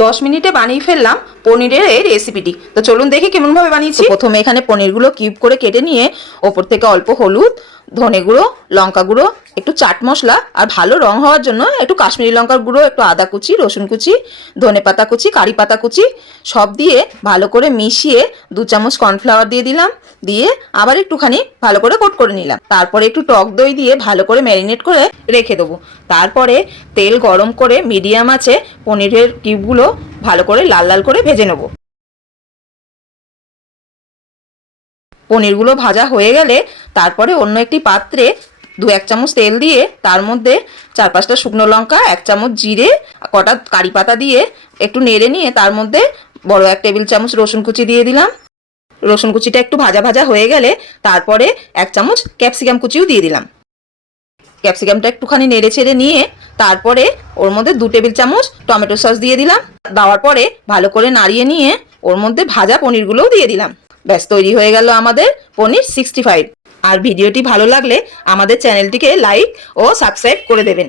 10 মিনিটে বানিয়ে ফেললাম পনিরের এই রেসিপিটি। তো চলুন দেখি কেমনভাবে বানিয়েছি। প্রথমে এখানে পনিরগুলো কিউব করে কেটে নিয়ে ওপর থেকে অল্প হলুদ, ধনে গুঁড়ো, লঙ্কা গুঁড়ো, একটু চাট মশলা আর ভালো রং হওয়ার জন্য একটু কাশ্মীরি লঙ্কার গুঁড়ো, একটু আদা কুচি, রসুন কুচি, ধনে পাতা কুচি, কারি পাতা কুচি সব দিয়ে ভালো করে মিশিয়ে 2 চামচ কর্নফ্লাওয়ার দিয়ে দিলাম। দিয়ে আবার একটুখানি ভালো করে কোট করে নিলাম। তারপরে একটু টক দই দিয়ে ভালো করে ম্যারিনেট করে রেখে দেবো। তারপরে তেল গরম করে মিডিয়াম আছে পনিরের কিউবগুলো ভালো করে লাল লাল করে ভেজে নেব। পনিরগুলো ভাজা হয়ে গেলে তারপরে অন্য একটি পাত্রে 2-1 চামচ তেল দিয়ে তার মধ্যে 4-5টা শুকনো লঙ্কা, 1 চামচ জিরে, কটা কারি পাতা দিয়ে একটু নেড়ে নিয়ে তার মধ্যে বড় 1 টেবিল চামচ রসুন কুচি দিয়ে দিলাম। রসুন কুচিটা একটু ভাজা ভাজা হয়ে গেলে তারপরে 1 চামচ ক্যাপসিকাম কুচিও দিয়ে দিলাম। ক্যাপসিকামটা একটুখানি নেড়ে ছেড়ে নিয়ে তারপরে ওর মধ্যে 2 টেবিল চামচ টমেটো সস দিয়ে দিলাম। দেওয়ার পরে ভালো করে নাড়িয়ে নিয়ে ওর মধ্যে ভাজা পনিরগুলোও দিয়ে দিলাম। ব্যাস তৈরি হয়ে গেল আমাদের পনির 65। আর ভিডিওটি ভালো লাগলে আমাদের চ্যানেলটিকে লাইক ও সাবস্ক্রাইব করে দেবেন।